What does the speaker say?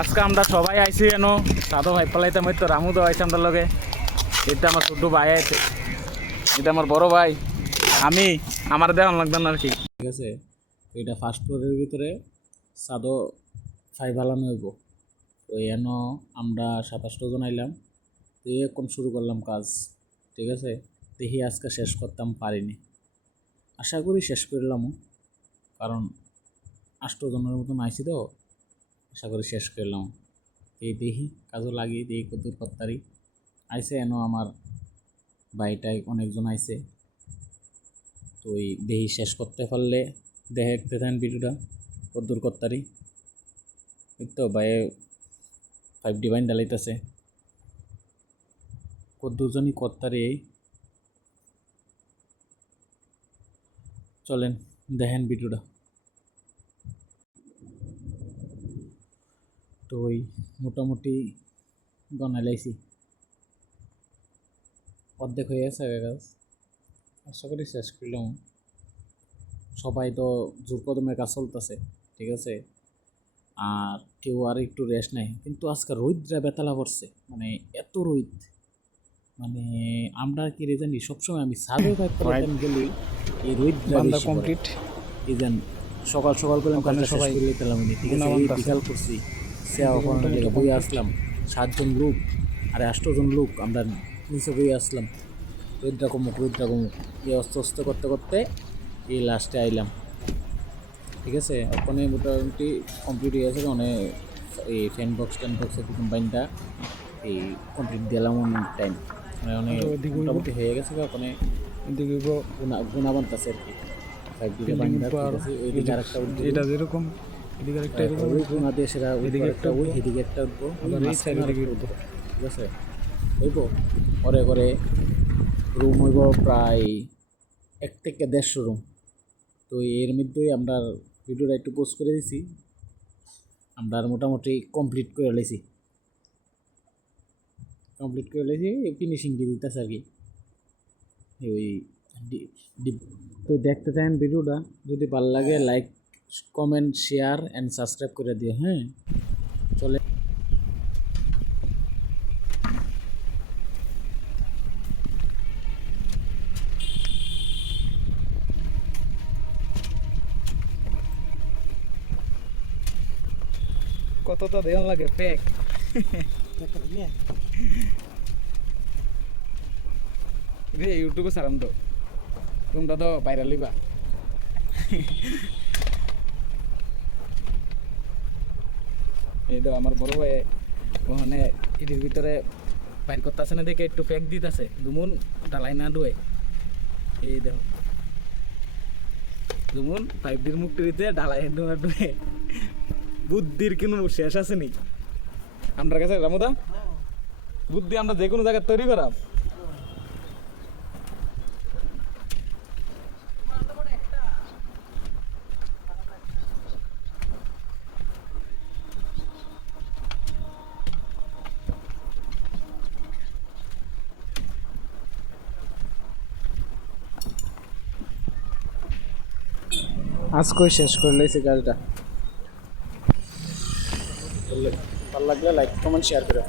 আজকে আমরা সবাই আইছি এনো। সাধু ভাই পালাইতে মই তো রামু তো আইছে আমরা লগে। এটা আমার ছোট ভাই আছে এটা আমার বড় ভাই। আমি আমার দেওয়ান লাগবে না আর কি? ঠিক আছে এটা ফার্স্ট ফ্লোরের ভিতরে সাদো ফাই ভালানো হইব। তো এন আমরা সাতাশটা জন আইলাম। তো এখন শুরু করলাম কাজ। ঠিক আছে? দেখি আজকে শেষ করতাম পারিনি। আশা করি শেষ করলামও। কারণ আষ্টজনের মতন আইছি তো। আশা করি শেষ করলাম। এই দেখি কাজও লাগিয়ে দেখি কত কত্তারি। আইসে এন আমার বাড়িটায় অনেকজন আইছে। তো এই দেহি শেষ করতে পারলে দেখতে থাকেন ভিডিওটা, কদ্দুর কত্তারি। এই তো বাইরে ফাইভ ডিভাইন ডালাইতেছে কদ্দুরজনই কত্তারি এই। চলেন, দেখেন ভিডিওটা। তো ওই মোটামুটি বানাইলাইছি। অর্ধেক হয়ে গেছে আগে কাজ। আশা করি শেষ করলাম। সবাই তো জোর কদমে কাজ চলতেছে ঠিক আছে? আর কেউ আর একটু রেস্ট নেই। কিন্তু আজকে রোদরা বেতালা পড়ছে মানে এত রোদ। মানে আমরা কি রে জানি সবসময় আমি সার্ভে করতাম গেলে এই বান্দা বেশি কমপ্লিট এই সকাল সকাল করে সবাই ঠিক আছে। বিকাল করছি। বই আসলাম। সাতজন লোক আর আষ্টজন লোক আমরা নিচে বই আসলাম। রোদটা কমুক রোদটা কমুক। এই অস্তে অস্তে করতে করতে এই লাস্টে আইলাম। ঠিক আছে? ওখানে মোটামুটি কমপ্লিট হয়ে গেছে। ওখানে এই ফ্যান বক্স ট্যান বক্স কম্বাইনটা এই কমপ্লিট দিলাম টাইম মানে অনেক আর মোটামুটি হয়ে গেছে ওখানে। এদিকে গুণা গুণাবন্ত আছে আর কি। ফাইভ আরেকটা উঠবে এটা যেরকম এদিকে একটা ওই দিয়ে সেটা এদিকে একটা ওই। এদিকে একটা উঠবো। আবার এই ঠিক আছে? হইব? পরে করে রুম হইব প্রায় এক থেকে দেড়শো রুম তো এর মধ্যেই আমরা ভিডিওটা একটু পোস্ট করে দিছি। আমরা মোটামুটি কমপ্লিট করে লেছি কমপ্লিট করে লেছি ফিনিশিং দিয়ে দিতেছে আর কি। ওই তো দেখতে চান ভিডিওটা। যদি ভালো লাগে like comment share and subscribe করে দিও হ্যাঁ? চলে কতটা দেওয়া লাগে প্যাক রে ইউটিউবে সারাম তো। তোমরা তো বাইরে লিবা তো আমার বড় ভাই ওখানে এটির ভিতরে বাইর করতেছে না, দেখে একটু প্যাক দিতেছে। দুমুন ডালাই না ডুয়ে। এই দেখো। দুমুন, পাইপ ডির মুখ দিতে ডালাই ডুয়ে ডুয়ে। বুদ্ধির কোনো শেষ আছে নি? আমরা কাছে রামুদা বুদ্ধি আমরা যে কোনো জায়গায় তৈরি করাম। আজকে শেষ করে লেছি গাড়িটা। ভালো লাগলে লাইক কমেন্ট শেয়ার করে।